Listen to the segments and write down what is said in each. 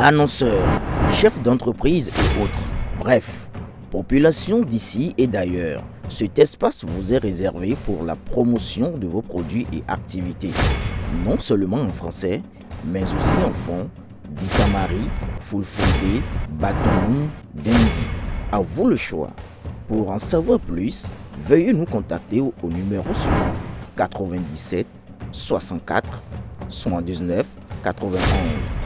annonceurs, chefs d'entreprise et autres. Bref, population d'ici et d'ailleurs. Cet espace vous est réservé pour la promotion de vos produits et activités, non seulement en français, mais aussi en fond, Ditamari, Fulfulde, Batonou, Dendi. À vous le choix. Pour en savoir plus, veuillez nous contacter au numéro suivant 97 64 79 91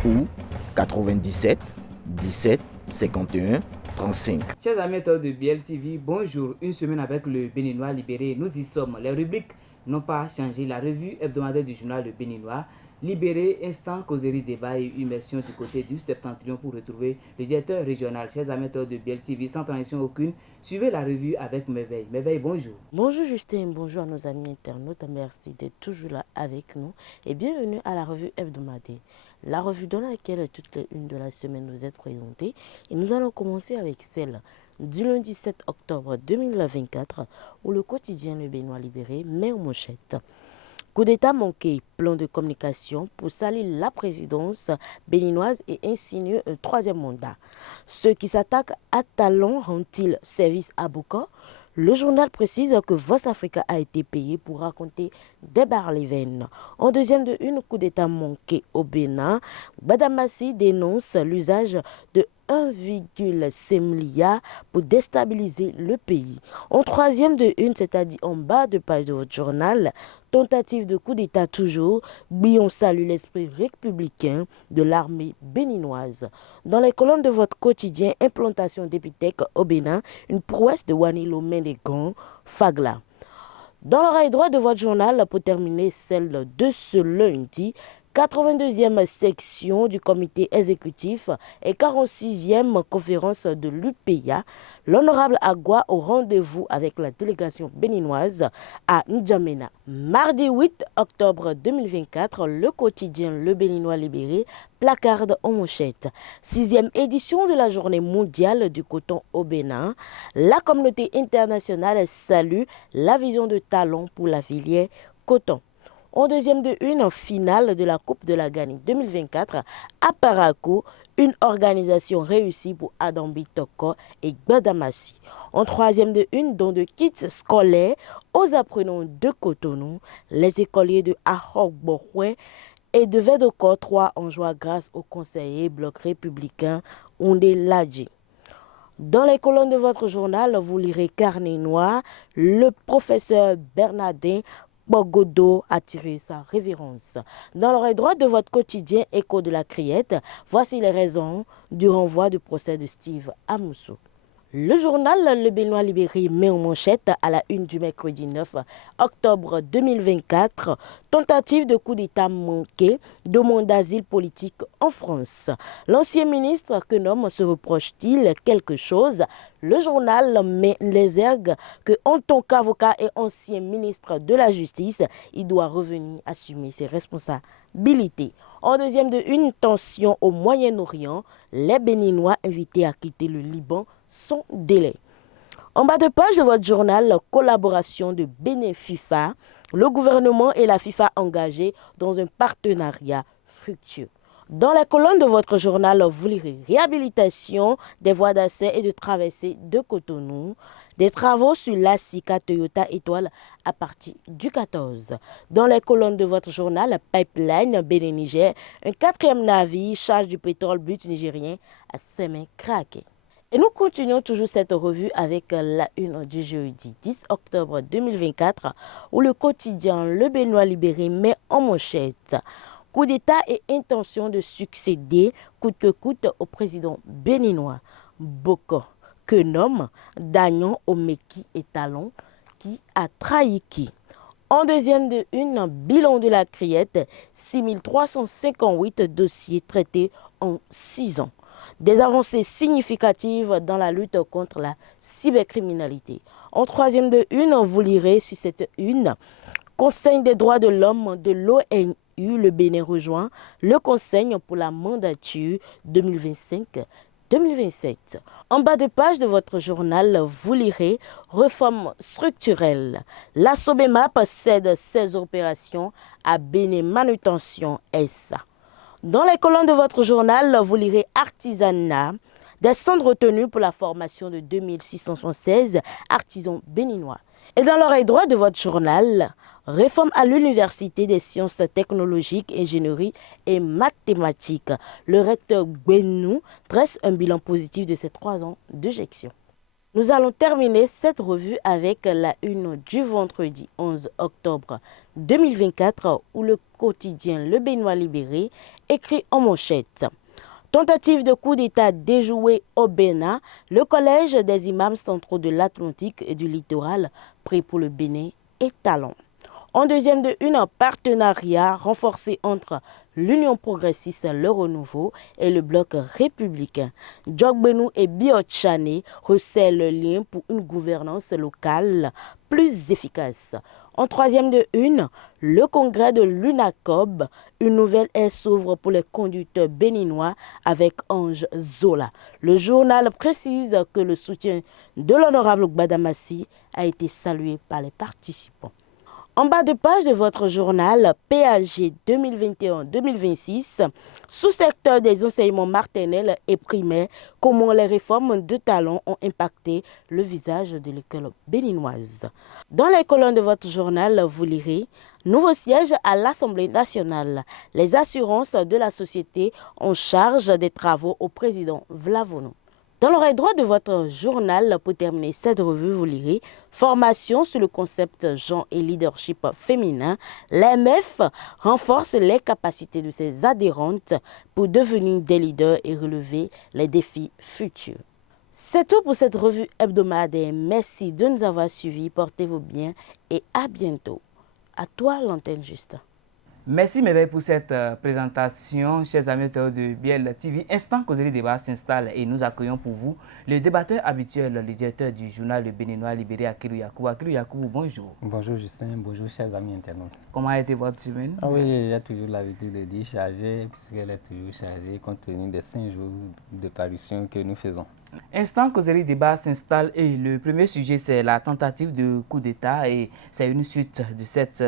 ou 97 17 51 35. Chers amis de BLTV, bonjour. Une semaine avec le Béninois libéré. Nous y sommes. Les rubriques n'ont pas changé. La revue hebdomadaire du journal Le Béninois. Libéré, instant, causerie, débat et immersion du côté du septentrion pour retrouver le directeur régional. Chers amateurs de BLTV, sans transition aucune, suivez la revue avec Merveille. Merveille, bonjour. Bonjour Justin, bonjour à nos amis internautes. Merci d'être toujours là avec nous et bienvenue à la revue hebdomadaire. La revue dans laquelle toutes les unes de la semaine nous est présentée. Et nous allons commencer avec celle du lundi 7 octobre 2024 où le quotidien Le Béninois libéré met en manchette. Coup d'État manqué, plan de communication pour salir la présidence béninoise et insinuer un troisième mandat. Ceux qui s'attaquent à Talon rendent-ils service à Bouka? Le journal précise que Voice Africa a été payé pour raconter des barleven. En deuxième de une, coup d'État manqué au Bénin, Badamassi dénonce l'usage de 1,5 milliard pour déstabiliser le pays. En troisième de une, c'est-à-dire en bas de page de votre journal, tentative de coup d'État toujours, Bion salue l'esprit républicain de l'armée béninoise. Dans les colonnes de votre quotidien, implantation d'Epitech au Bénin, une prouesse de Wanilo Mendegan, Fagla. Dans l'oreille droite de votre journal, pour terminer celle de ce lundi, 82e section du comité exécutif et 46e conférence de l'UPEA, l'honorable Agua au rendez-vous avec la délégation béninoise à N'Djamena. Mardi 8 octobre 2024, le quotidien Le Béninois libéré placarde en manchette. 6e édition de la journée mondiale du coton au Bénin. La communauté internationale salue la vision de Talon pour la filière coton. En deuxième de une, finale de la Coupe de la Gani 2024 à Parakou, une organisation réussie pour Adam Bitoko et Gbadamassi. En troisième de une, don de kits scolaires aux apprenants de Cotonou, les écoliers de Ahok-Bohoué et de Vedoko 3 en joie grâce au conseiller bloc républicain Ondé Ladji. Dans les colonnes de votre journal, vous lirez Carnet Noir, le professeur Bernardin Bogodo a tiré sa révérence. Dans l'oreille droite de votre quotidien Écho de la Criette, voici les raisons du renvoi du procès de Steve Amoussou. Le journal Le Béninois libéré met en manchette à la une du mercredi 9 octobre 2024, tentative de coup d'État manqué, demande d'asile politique en France. L'ancien ministre que nomme se reproche-t-il quelque chose? Le journal met les ergues que en tant qu'avocat et ancien ministre de la Justice, il doit revenir assumer ses responsabilités. En deuxième de une, tension au Moyen-Orient, les Béninois invités à quitter le Liban sans délai. En bas de page de votre journal, collaboration de Bénin-FIFA, le gouvernement et la FIFA engagés dans un partenariat fructueux. Dans la colonne de votre journal, vous lirez réhabilitation des voies d'accès et de traversée de Cotonou, des travaux sur la SICA Toyota Étoile à partir du 14. Dans les colonnes de votre journal, Pipeline Bénin-Niger, un 4e navire charge du pétrole brut nigérien à ses mains craquées. Et nous continuons toujours cette revue avec la une du jeudi 10 octobre 2024 où le quotidien Le Béninois libéré met en manchette coup d'État et intention de succéder coûte que coûte au président béninois Boko, que nomme Dagnon Omeki et Talon, qui a trahi qui. En deuxième de une, bilan de la Criette, 6358 dossiers traités en 6 ans. Des avancées significatives dans la lutte contre la cybercriminalité. En troisième de une, vous lirez sur cette une, Conseil des droits de l'homme de l'ONU, le Bénin rejoint le Conseil pour la mandature 2025-2027. En bas de page de votre journal, vous lirez réforme structurelle. La Sobemap cède ses opérations à Bénin Manutention SA. Dans les colonnes de votre journal, vous lirez artisanat, des centres retenus pour la formation de 2676 artisans béninois. Et dans l'oreille droite de votre journal, réforme à l'Université des sciences technologiques, ingénierie et mathématiques. Le recteur Gbenou dresse un bilan positif de ces 3 ans de gestion. Nous allons terminer cette revue avec la une du vendredi 11 octobre 2024 où le quotidien Le Béninois Libéré écrit en manchette. Tentative de coup d'État déjouée au Bénin, le collège des imams centraux de l'Atlantique et du littoral pris pour le Bénin est talent. En deuxième de une, un partenariat renforcé entre l'Union progressiste Le Renouveau et le bloc républicain. Djogbenou et Biotchane resserrent le lien pour une gouvernance locale plus efficace. En troisième de une, le congrès de l'UNACOB, une nouvelle ère s'ouvre pour les conducteurs béninois avec Ange Zola. Le journal précise que le soutien de l'honorable Gbadamassi a été salué par les participants. En bas de page de votre journal PAG 2021-2026, sous-secteur des enseignements maternels et primaires, comment les réformes de talent ont impacté le visage de l'école béninoise. Dans les colonnes de votre journal, vous lirez nouveau siège à l'Assemblée nationale, les assurances de la société en charge des travaux au président Vlavono. Dans l'oreille droite de votre journal, pour terminer cette revue, vous lirez formation sur le concept genre et leadership féminin. L'AMF renforce les capacités de ses adhérentes pour devenir des leaders et relever les défis futurs. C'est tout pour cette revue hebdomadaire. Merci de nous avoir suivis. Portez-vous bien et à bientôt. À toi l'antenne Juste. Merci Méveille pour cette présentation, chers amis auditeurs de BL TV. Instant Causerie Débat s'installe et nous accueillons pour vous le débatteur habituel, le directeur du journal Le Béninois Libéré, Akilou Yacoubou. Akilou Yacoubou, bonjour. Bonjour Justin, bonjour chers amis internautes. Comment a été votre semaine? Ah oui, j'ai toujours l'habitude de dire chargée, puisqu'elle est toujours chargée compte tenu des 5 jours de parution que nous faisons. Instant Causerie Débat s'installe et le premier sujet c'est la tentative de coup d'État et c'est une suite de cette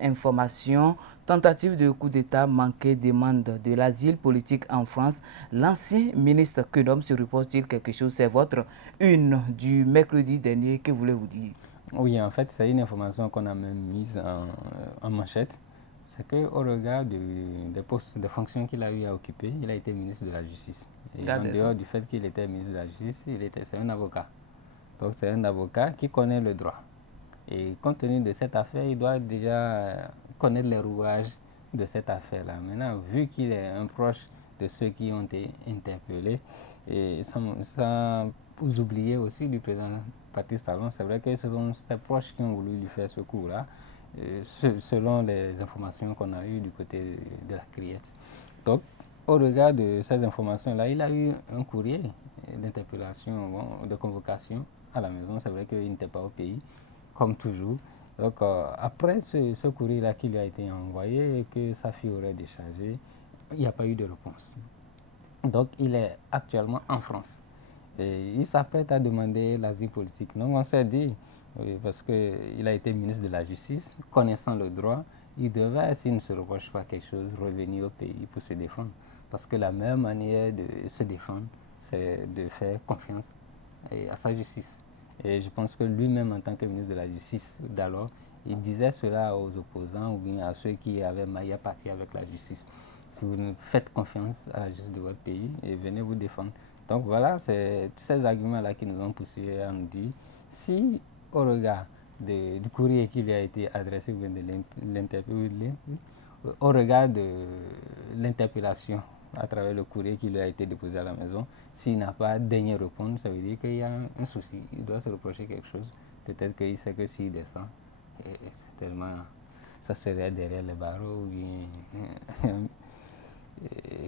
information. Tentative de coup d'État manquée, demande de l'asile politique en France. L'ancien ministre Quenom se repose-t-il quelque chose? C'est votre une du mercredi dernier. Que voulez-vous dire? Oui, en fait, c'est une information qu'on a même mise en manchette. C'est qu'au regard des postes, des fonctions qu'il a eu à occuper, il a été ministre de la Justice. Et en dehors du fait qu'il était ministre de la Justice, c'est un avocat. Donc c'est un avocat qui connaît le droit. Et compte tenu de cette affaire, il doit déjà connaître les rouages de cette affaire-là. Maintenant, vu qu'il est un proche de ceux qui ont été interpellés, et sans vous oublier aussi du président Patrice Talon, c'est vrai que ce sont ses proches qui ont voulu lui faire ce coup-là, selon les informations qu'on a eues du côté de la Criette. Donc, au regard de ces informations-là, il a eu un courrier d'interpellation, de convocation à la maison. C'est vrai qu'il n'était pas au pays, comme toujours. Donc, après ce courrier-là qui lui a été envoyé et que sa fille aurait déchargé, il n'y a pas eu de réponse. Donc, il est actuellement en France. Et il s'apprête à demander l'asile politique. Donc, on s'est dit, parce qu'il a été ministre de la Justice, connaissant le droit, il devait, s'il ne se reproche pas quelque chose, revenir au pays pour se défendre. Parce que la meilleure manière de se défendre, c'est de faire confiance à sa justice. Et je pense que lui-même, en tant que ministre de la Justice d'alors, il disait cela aux opposants ou bien à ceux qui avaient maillé partie avec la justice. Si vous faites confiance à la justice de votre pays, et venez vous défendre. Donc voilà, c'est tous ces arguments-là qui nous ont poussé à nous dire, si au regard du courrier qui lui a été adressé, au regard de l'interpellation à travers le courrier qui lui a été déposé à la maison, s'il n'a pas daigné répondre, ça veut dire qu'il y a un souci, il doit se reprocher quelque chose. Peut-être qu'il sait que s'il descend, certainement, ça serait derrière les barreaux ou bien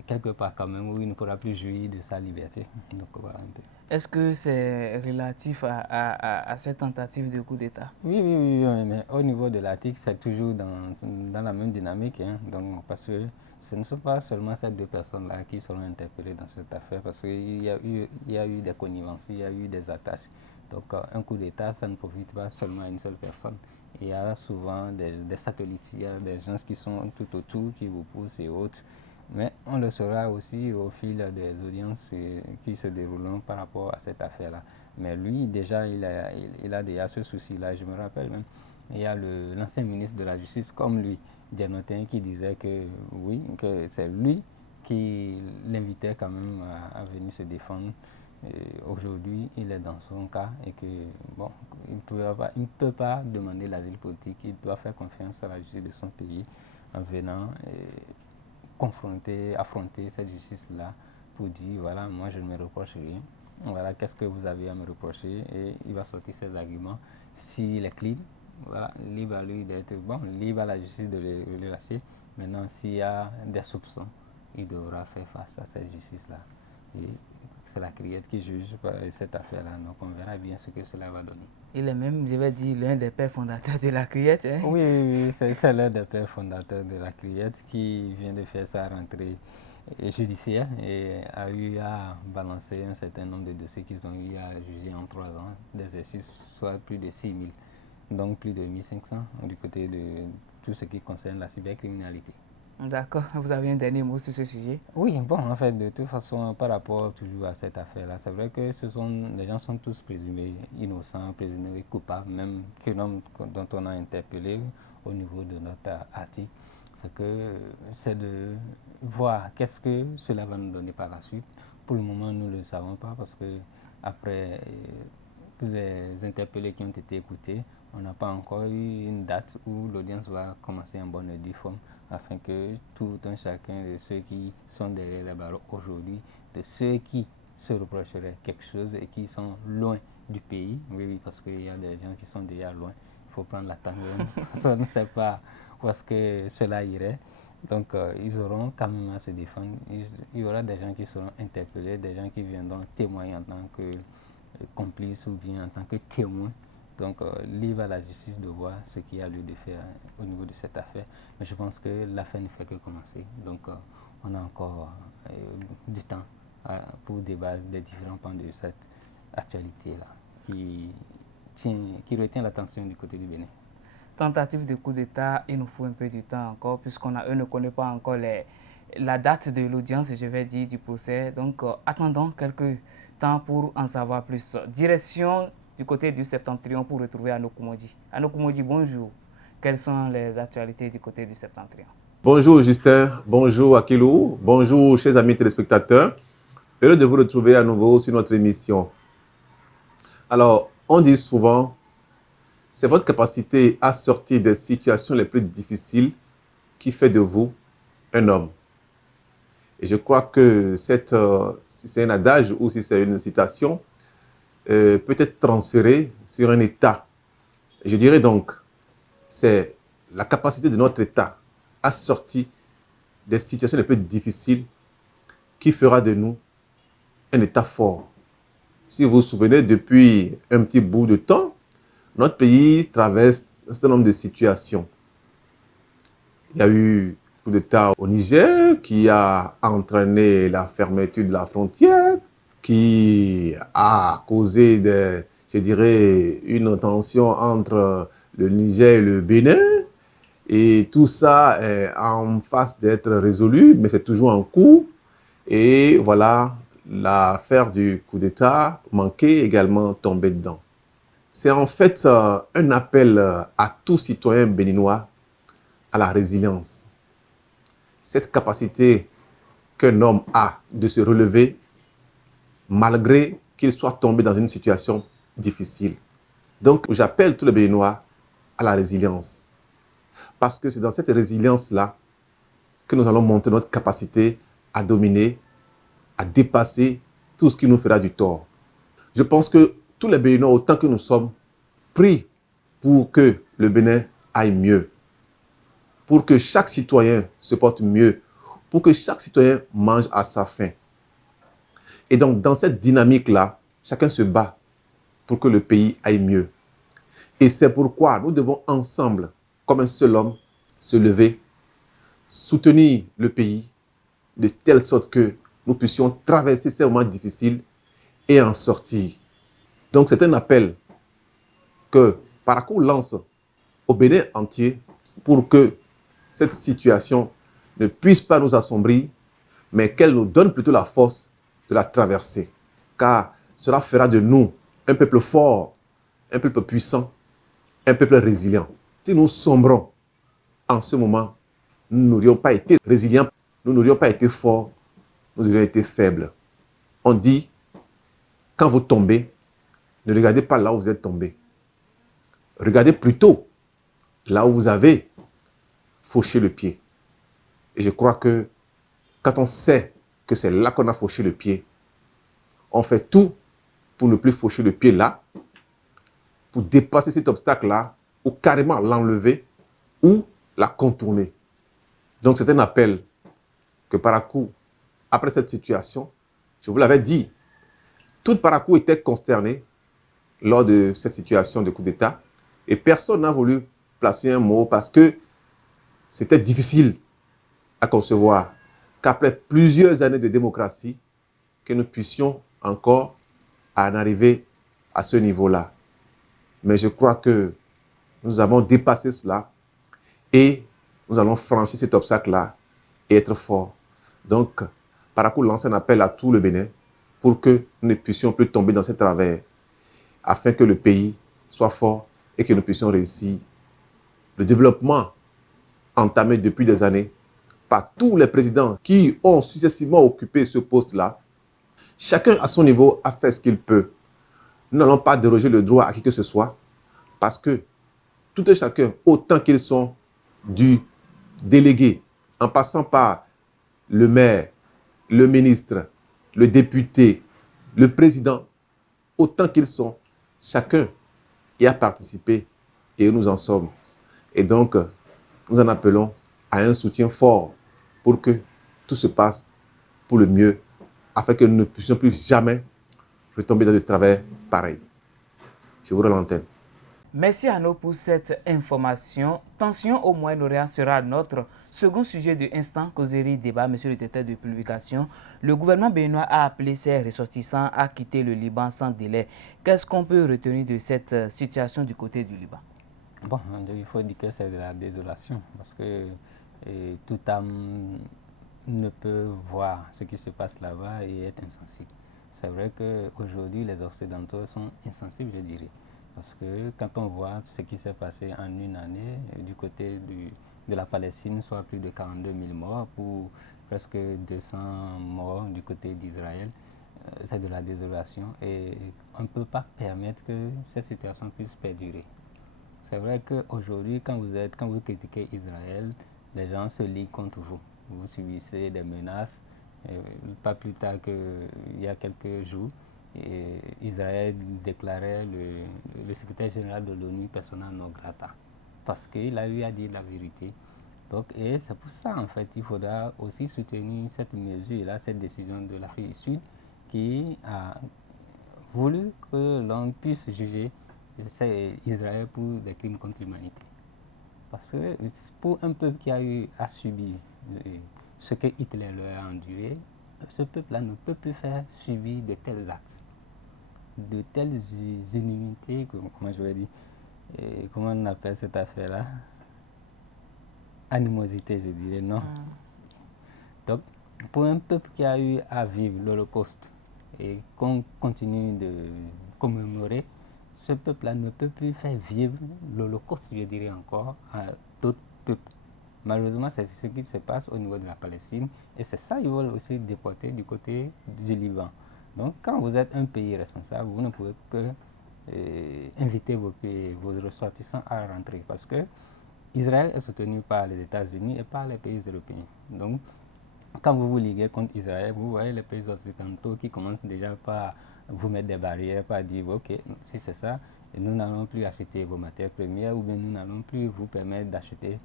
quelque part quand même où il ne pourra plus jouir de sa liberté. Donc, voilà un peu. Est-ce que c'est relatif à cette tentative de coup d'État? Oui, mais au niveau de l'article, c'est toujours dans la même dynamique. Hein. Donc, parce que ce ne sont pas seulement ces 2 personnes-là qui seront interpellées dans cette affaire, parce qu'il y a eu des connivences, il y a eu des attaches. Donc, un coup d'État, ça ne profite pas seulement à une seule personne. Il y a souvent des satellites, il y a des gens qui sont tout autour, qui vous poussent et autres. Mais on le saura aussi au fil des audiences qui se dérouleront par rapport à cette affaire-là. Mais lui, déjà, il a déjà ce souci-là. Je me rappelle même, il y a l'ancien ministre de la Justice, comme lui, Dianotin, qui disait que oui, que c'est lui qui l'invitait quand même à venir se défendre. Aujourd'hui, il est dans son cas et que, bon, il ne peut pas demander l'asile politique. Il doit faire confiance à la justice de son pays en venant affronter cette justice-là pour dire, voilà, moi je ne me reproche rien. Voilà, qu'est-ce que vous avez à me reprocher? Et il va sortir ses arguments. S'il est clean, voilà, libre à lui d'être bon, libre à la justice de le lâcher. Maintenant, s'il y a des soupçons, il devra faire face à cette justice-là. Et c'est la criette qui juge cette affaire-là. Donc on verra bien ce que cela va donner. Il est même, je vais dire, l'un des pères fondateurs de la criette. Hein? Oui, c'est l'un des pères fondateurs de la criette qui vient de faire sa rentrée judiciaire et a eu à balancer un certain nombre de dossiers qu'ils ont eu à juger en 3 ans d'exercice, soit plus de 6 000, donc plus de 1 500 du côté de tout ce qui concerne la cybercriminalité. D'accord, vous avez un dernier mot sur ce sujet? Oui, bon, en fait, de toute façon, par rapport toujours à cette affaire-là, c'est vrai que les gens sont tous présumés innocents, présumés coupables, même que l'homme dont on a interpellé au niveau de notre article. C'est de voir qu'est-ce que cela va nous donner par la suite. Pour le moment, nous ne le savons pas parce que après tous les interpellés qui ont été écoutés, on n'a pas encore eu une date où l'audience va commencer en bonne et due forme afin que tout un chacun de ceux qui sont derrière les barreaux aujourd'hui, de ceux qui se reprocheraient quelque chose et qui sont loin du pays, oui, parce qu'il y a des gens qui sont déjà loin, il faut prendre la tangente, on ne sait pas où est-ce que cela irait. Donc ils auront quand même à se défendre. Il y aura des gens qui seront interpellés, des gens qui viendront témoigner en tant que complices ou bien en tant que témoins. Donc libre à la justice de voir ce qu'il y a lieu de faire au niveau de cette affaire. Mais je pense que l'affaire ne fait que commencer. Donc on a encore du temps pour débattre des différents pans de cette actualité-là qui retient l'attention du côté du Bénin. Tentative de coup d'État, il nous faut un peu de temps encore, puisqu'on ne connaît pas encore la date de l'audience, je vais dire, du procès. Donc, attendons quelques temps pour en savoir plus. Direction du côté du Septentrion pour retrouver Anouk Moudi. Anouk Moudi, bonjour. Quelles sont les actualités du côté du Septentrion? Bonjour Justin, bonjour Akilou, bonjour chers amis téléspectateurs. Heureux de vous retrouver à nouveau sur notre émission. Alors, on dit souvent, c'est votre capacité à sortir des situations les plus difficiles qui fait de vous un homme. Et je crois que si c'est un adage ou si c'est une citation, peut être transférée sur un État. Et je dirais donc, c'est la capacité de notre État à sortir des situations les plus difficiles qui fera de nous un État fort. Si vous vous souvenez, depuis un petit bout de temps, notre pays traverse un certain nombre de situations. Il y a eu un coup d'État au Niger qui a entraîné la fermeture de la frontière, qui a causé, une tension entre le Niger et le Bénin. Et tout ça est en phase d'être résolu, mais c'est toujours en cours. Et voilà, l'affaire du coup d'État manqué également tombée dedans. C'est en fait un appel à tout citoyen béninois à la résilience. Cette capacité qu'un homme a de se relever malgré qu'il soit tombé dans une situation difficile. Donc j'appelle tous les Béninois à la résilience. Parce que c'est dans cette résilience-là que nous allons monter notre capacité à dominer, à dépasser tout ce qui nous fera du tort. Je pense que tous les Béninois, autant que nous sommes, prient pour que le Bénin aille mieux, pour que chaque citoyen se porte mieux, pour que chaque citoyen mange à sa faim. Et donc, dans cette dynamique-là, chacun se bat pour que le pays aille mieux. Et c'est pourquoi nous devons ensemble, comme un seul homme, se lever, soutenir le pays, de telle sorte que nous puissions traverser ces moments difficiles et en sortir. Donc c'est un appel que Parakou lance au Bénin entier pour que cette situation ne puisse pas nous assombrir, mais qu'elle nous donne plutôt la force de la traverser. Car cela fera de nous un peuple fort, un peuple puissant, un peuple résilient. Si nous sombrons en ce moment, nous n'aurions pas été résilients, nous n'aurions pas été forts, nous aurions été faibles. On dit, quand vous tombez, ne regardez pas là où vous êtes tombé. Regardez plutôt là où vous avez fauché le pied. Et je crois que quand on sait que c'est là qu'on a fauché le pied, on fait tout pour ne plus faucher le pied là, pour dépasser cet obstacle-là, ou carrément l'enlever, ou la contourner. Donc c'est un appel que Parakou, après cette situation, je vous l'avais dit, toute Parakou était consternée lors de cette situation de coup d'État, et personne n'a voulu placer un mot parce que c'était difficile à concevoir qu'après plusieurs années de démocratie, que nous puissions encore en arriver à ce niveau-là. Mais je crois que nous avons dépassé cela et nous allons franchir cet obstacle-là et être forts. Donc, Parakou lance un appel à tout le Bénin pour que nous ne puissions plus tomber dans ces travers, afin que le pays soit fort et que nous puissions réussir le développement entamé depuis des années par tous les présidents qui ont successivement occupé ce poste-là. Chacun à son niveau a fait ce qu'il peut. Nous n'allons pas déroger le droit à qui que ce soit parce que tout et chacun, autant qu'ils sont du délégué, en passant par le maire, le ministre, le député, le président, autant qu'ils sont, chacun y a participé et nous en sommes. Et donc, nous en appelons à un soutien fort pour que tout se passe pour le mieux, afin que nous ne puissions plus jamais retomber dans des travers pareils. Je vous rends l'antenne. Merci à nous pour cette information. Tension au Moyen-Orient sera notre second sujet de Instant Causerie Débat, monsieur le directeur de publication. Le gouvernement béninois a appelé ses ressortissants à quitter le Liban sans délai. Qu'est-ce qu'on peut retenir de cette situation du côté du Liban? Bon, il faut dire que c'est de la désolation, parce que tout âme ne peut voir ce qui se passe là-bas et être insensible. C'est vrai qu'aujourd'hui, les Occidentaux sont insensibles, je dirais. Parce que quand on voit ce qui s'est passé en une année, du côté de la Palestine, soit plus de 42 000 morts pour presque 200 morts du côté d'Israël, c'est de la désolation et on ne peut pas permettre que cette situation puisse perdurer. C'est vrai qu'aujourd'hui, quand vous critiquez Israël, les gens se lient contre vous. Vous subissez des menaces. Pas plus tard qu'il y a quelques jours, Israël déclarait le secrétaire général de l'ONU persona non grata parce qu'il a eu à dire la vérité. Donc, et c'est pour ça, en fait, il faudra aussi soutenir cette mesure-là, cette décision de l'Afrique du Sud qui a voulu que l'on puisse juger Israël pour des crimes contre l'humanité. Parce que pour un peuple qui a eu à subir ce que Hitler leur a enduré, ce peuple-là ne peut plus faire subir de tels actes, de telles inhumités, comment je vais dire, comment on appelle cette affaire-là? Animosité, je dirais, non. Donc, pour un peuple qui a eu à vivre l'Holocauste et qu'on continue de commémorer, ce peuple-là ne peut plus faire vivre l'Holocauste, je dirais encore, à d'autres peuples. Malheureusement, c'est ce qui se passe au niveau de la Palestine et c'est ça qu'ils veulent aussi déporter du côté du Liban. Donc, quand vous êtes un pays responsable, vous ne pouvez que inviter vos ressortissants à rentrer parce que Israël est soutenu par les États-Unis et par les pays européens. Donc, quand vous vous liguez contre Israël, vous voyez les pays occidentaux qui commencent déjà par vous mettre des barrières, par dire ok, si c'est ça, nous n'allons plus acheter vos matières premières ou bien nous n'allons plus vous permettre d'acheter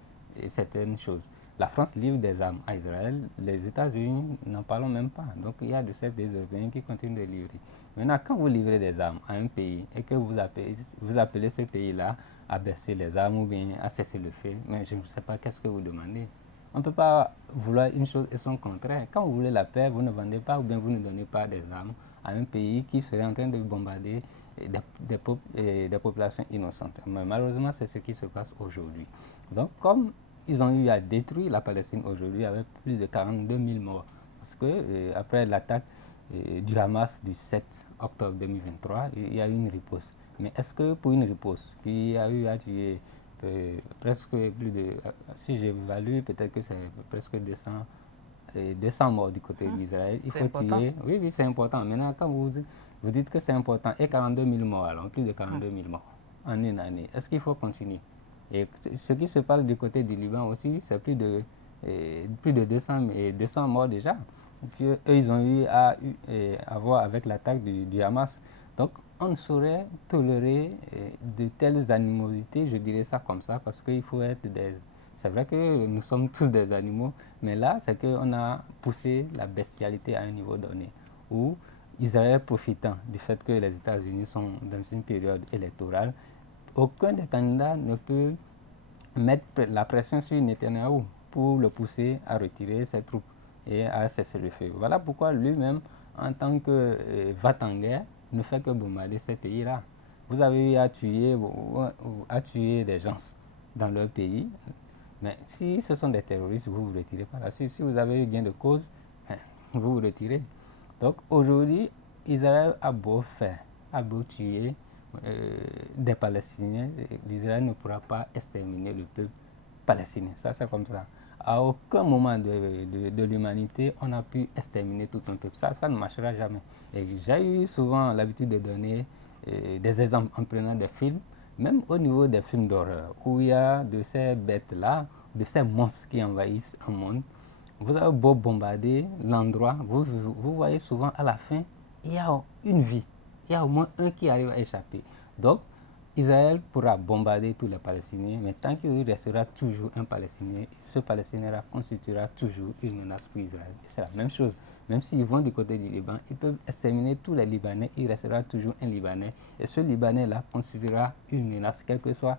certaines choses. La France livre des armes à Israël, les États-Unis n'en parlons même pas. Donc il y a de ces pays européens qui continuent de livrer. Maintenant, quand vous livrez des armes à un pays et que vous appelez ce pays-là à baisser les armes ou bien à cesser le feu, mais je ne sais pas qu'est-ce que vous demandez. On ne peut pas vouloir une chose et son contraire. Quand vous voulez la paix, vous ne vendez pas ou bien vous ne donnez pas des armes à un pays qui serait en train de bombarder des populations innocentes. Mais malheureusement, c'est ce qui se passe aujourd'hui. Donc, comme ils ont eu à détruire la Palestine aujourd'hui avec plus de 42 000 morts. Parce que après l'attaque du Hamas du 7 octobre 2023, il y a eu une riposte. Mais est-ce que pour une riposte qui a eu à tuer presque plus de, si j'évalue, peut-être que c'est presque 200 morts du côté d'Israël, il faut tuer. Oui, oui, c'est important. Maintenant, quand vous dites que c'est important, et 42 000 morts, alors plus de 42 000 morts en une année, est-ce qu'il faut continuer? Et ce qui se passe du côté du Liban aussi, c'est plus de 200 morts déjà. Eux, ils ont eu à avoir avec l'attaque du Hamas. Donc, on ne saurait tolérer de telles animosités, je dirais ça comme ça, parce qu'il faut être des... C'est vrai que nous sommes tous des animaux, mais là, c'est qu'on a poussé la bestialité à un niveau donné, où Israël profitant du fait que les États-Unis sont dans une période électorale, aucun des candidats ne peut mettre la pression sur Netanyahou pour le pousser à retirer ses troupes et à cesser le feu. Voilà pourquoi lui-même, en tant que va-t-en-guerre, ne fait que bombarder ces pays-là. Vous avez eu à tuer des gens dans leur pays, mais si ce sont des terroristes, vous vous retirez par la suite. Si vous avez eu gain de cause, vous vous retirez. Donc aujourd'hui, Israël a beau faire, a beau tuer des Palestiniens, l'Israël ne pourra pas exterminer le peuple palestinien. Ça, c'est comme ça. À aucun moment de l'humanité, on a pu exterminer tout un peuple. Ça ne marchera jamais. Et j'ai eu souvent l'habitude de donner des exemples en prenant des films, même au niveau des films d'horreur, où il y a de ces bêtes-là, de ces monstres qui envahissent un monde. Vous avez beau bombarder l'endroit, vous voyez souvent à la fin, il y a une vie. Il y a au moins un qui arrive à échapper. Donc, Israël pourra bombarder tous les Palestiniens, mais tant qu'il restera toujours un Palestinien, ce Palestinien constituera toujours une menace pour Israël. C'est la même chose. Même s'ils vont du côté du Liban, ils peuvent exterminer tous les Libanais, il restera toujours un Libanais. Et ce Libanais-là constituera une menace, quel que soit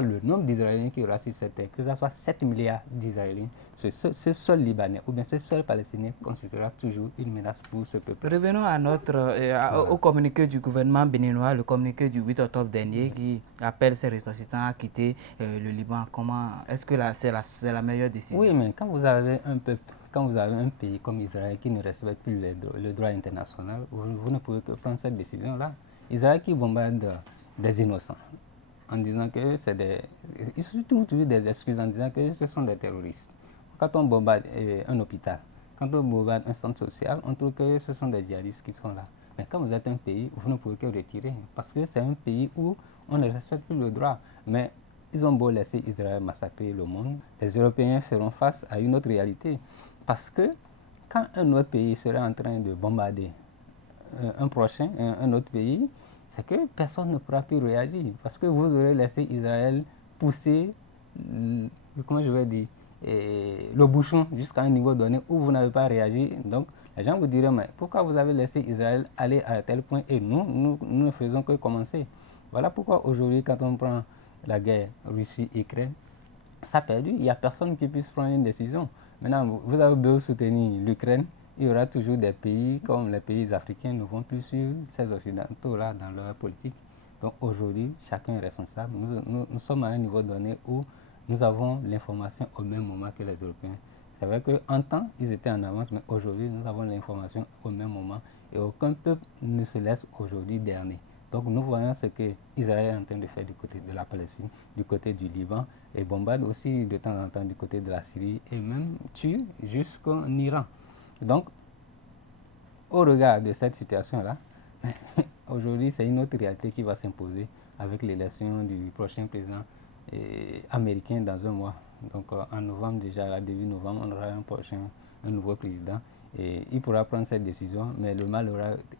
le nombre d'Israéliens qu'il y aura sur cette terre, que ce soit 7 milliards d'Israéliens, ce seul Libanais ou bien ce seul Palestinien constituera toujours une menace pour ce peuple. Revenons à au communiqué du gouvernement béninois, le communiqué du 8 octobre dernier qui appelle ses ressortissants à quitter le Liban. Comment est-ce que c'est la meilleure décision? Oui, mais quand vous avez un peuple, quand vous avez un pays comme Israël qui ne respecte plus le droit international, vous ne pouvez que prendre cette décision-là. Israël qui bombarde des innocents en disant que c'est des... Ils se trouvent toujours des excuses en disant que ce sont des terroristes. Quand on bombarde un hôpital, quand on bombarde un centre social, on trouve que ce sont des djihadistes qui sont là. Mais quand vous êtes un pays, vous ne pouvez que retirer, parce que c'est un pays où on ne respecte plus le droit. Mais ils ont beau laisser Israël massacrer le monde, les Européens feront face à une autre réalité. Parce que quand un autre pays serait en train de bombarder un autre pays, c'est que personne ne pourra plus réagir. Parce que vous aurez laissé Israël pousser, comment je vais dire, le bouchon jusqu'à un niveau donné où vous n'avez pas réagi. Donc, les gens vous diront, mais pourquoi vous avez laissé Israël aller à tel point et nous ne faisons que commencer. Voilà pourquoi aujourd'hui, quand on prend la guerre Russie-Ukraine, ça a perdu. Il n'y a personne qui puisse prendre une décision. Maintenant, vous avez beau soutenir l'Ukraine, il y aura toujours des pays comme les pays africains ne vont plus suivre ces Occidentaux-là dans leur politique. Donc aujourd'hui, chacun est responsable. Nous sommes à un niveau donné où nous avons l'information au même moment que les Européens. C'est vrai qu'en temps, ils étaient en avance, mais aujourd'hui, nous avons l'information au même moment et aucun peuple ne se laisse aujourd'hui dernier. Donc nous voyons ce que Israël est en train de faire du côté de la Palestine, du côté du Liban, et bombarde aussi de temps en temps du côté de la Syrie, et même tue jusqu'en Iran. Donc, au regard de cette situation-là, aujourd'hui c'est une autre réalité qui va s'imposer avec l'élection du prochain président américain dans un mois. Donc en novembre déjà, début novembre, on aura un nouveau président, et il pourra prendre cette décision, mais le mal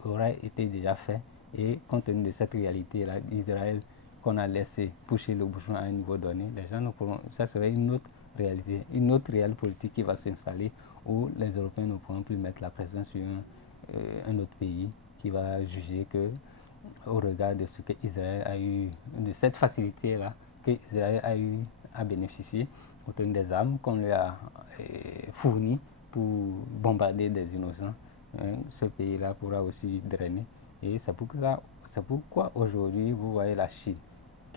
aura été déjà fait. Et compte tenu de cette réalité-là d'Israël qu'on a laissé pousser le bouchon à un niveau donné, les gens ne pourront, ça serait une autre réalité, une autre réelle politique qui va s'installer où les Européens ne pourront plus mettre la pression sur un autre pays qui va juger que, au regard de ce que Israël a eu, de cette facilité-là que Israël a eu à bénéficier, compte tenu des armes qu'on lui a fournies pour bombarder des innocents, ce pays-là pourra aussi drainer. Et c'est pourquoi aujourd'hui, vous voyez la Chine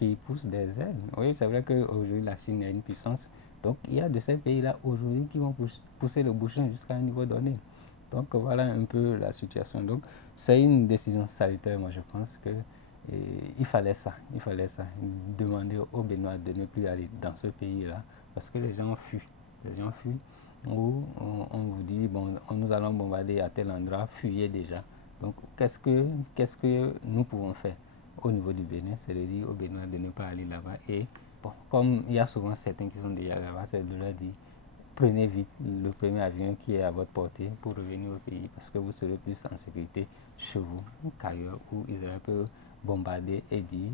qui poussent des ailes. Oui, c'est vrai qu'aujourd'hui, la Chine est une puissance. Donc, il y a de ces pays-là aujourd'hui qui vont pousser le bouchon jusqu'à un niveau donné. Donc, voilà un peu la situation. Donc, c'est une décision salutaire, moi, je pense que il fallait ça. Demander aux Béninois de ne plus aller dans ce pays-là parce que les gens fuient. Où on vous dit, bon, nous allons bombarder à tel endroit, fuyez déjà. Donc, qu'est-ce que nous pouvons faire au niveau du Bénin? C'est de dire aux Béninois de ne pas aller là-bas. Et bon, comme il y a souvent certains qui sont déjà là-bas, c'est de leur dire, prenez vite le premier avion qui est à votre portée pour revenir au pays parce que vous serez plus en sécurité chez vous qu'ailleurs où Israël peut bombarder et dire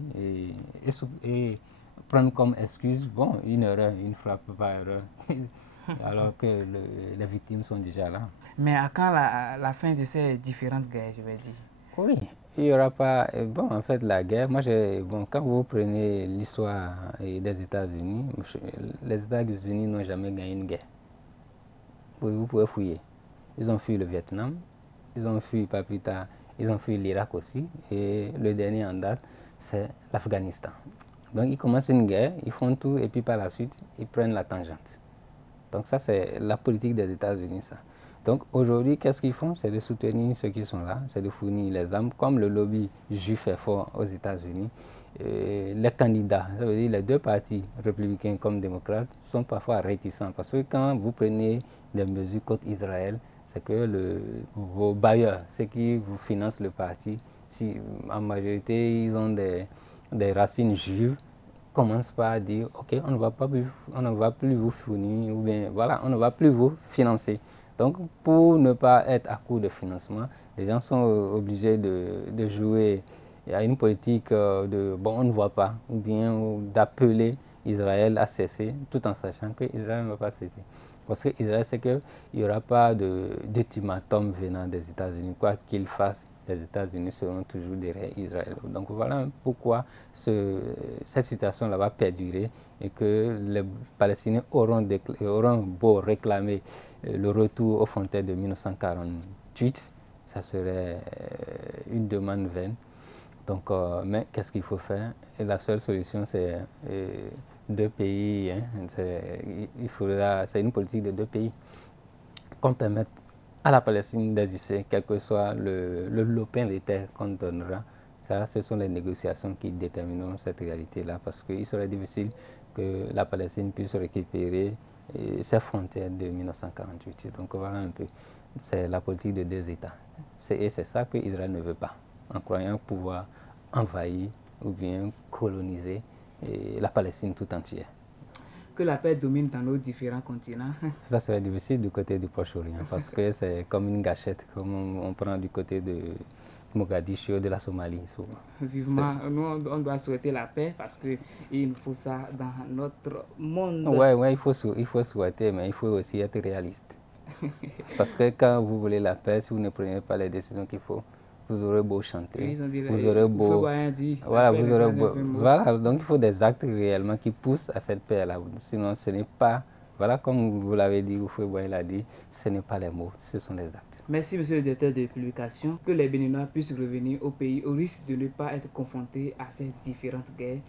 et prendre comme excuse, bon, une erreur, une frappe par erreur. Alors que les victimes sont déjà là. Mais à quand la fin de ces différentes guerres, je vais dire? Oui, il n'y aura pas... Bon, en fait, la guerre, quand vous prenez l'histoire des États-Unis, les États-Unis n'ont jamais gagné une guerre. Vous pouvez fouiller. Ils ont fui le Vietnam, ils ont fui, pas plus tard, ils ont fui l'Irak aussi, et le dernier en date, c'est l'Afghanistan. Donc, ils commencent une guerre, ils font tout, et puis par la suite, ils prennent la tangente. Donc ça, c'est la politique des États-Unis, ça. Donc aujourd'hui, qu'est-ce qu'ils font? C'est de soutenir ceux qui sont là, c'est de fournir les armes, comme le lobby juif est fort aux États-Unis. Les candidats, ça veut dire les deux partis, républicains comme démocrates, sont parfois réticents. Parce que quand vous prenez des mesures contre Israël, c'est que vos bailleurs, ceux qui vous financent le parti, si en majorité ils ont des racines juives, commence par dire ok, on ne va plus vous fournir, ou bien voilà, on ne va plus vous financer. Donc pour ne pas être à court de financement, les gens sont obligés de jouer à une politique de bon, on ne voit pas, ou bien d'appeler Israël à cesser, tout en sachant que Israël ne va pas cesser. Parce que Israël sait qu'il n'y aura pas d'ultimatum venant des États-Unis, quoi qu'il fasse. Les États-Unis seront toujours derrière Israël. Donc voilà pourquoi cette situation-là va perdurer et que les Palestiniens auront beau réclamer le retour aux frontières de 1948, ça serait une demande vaine. Donc, mais qu'est-ce qu'il faut faire? Et la seule solution, c'est deux pays. C'est une politique de deux pays qu'on permette à la Palestine d'exister, quel que soit le lopin des terres qu'on donnera. Ça, ce sont les négociations qui détermineront cette réalité-là, parce qu'il serait difficile que la Palestine puisse récupérer ses frontières de 1948. Donc voilà un peu, c'est la politique de deux États. Et c'est ça que Israël ne veut pas, en croyant pouvoir envahir ou bien coloniser la Palestine tout entière. Que la paix domine dans nos différents continents. Ça serait difficile du côté du Proche-Orient parce que c'est comme une gâchette, comme on prend du côté de Mogadiscio, de la Somalie. Souvent. Vivement, nous on doit souhaiter la paix parce qu'il nous faut ça dans notre monde. Oui, il faut souhaiter, mais il faut aussi être réaliste. Parce que quand vous voulez la paix, si vous ne prenez pas les décisions qu'il faut, vous aurez beau chanter, vous aurez beau... Voilà, donc il faut des actes réellement qui poussent à cette paix-là. Sinon, ce n'est pas... Voilà, comme vous l'avez dit, Oufoué l'a dit, ce n'est pas les mots, ce sont les actes. Merci, monsieur le directeur de publication. Que les Béninois puissent revenir au pays au risque de ne pas être confrontés à ces différentes guerres.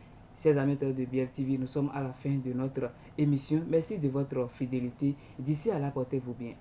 Chers amateurs de BLTV, nous sommes à la fin de notre émission. Merci de votre fidélité. D'ici à là, portez-vous bien.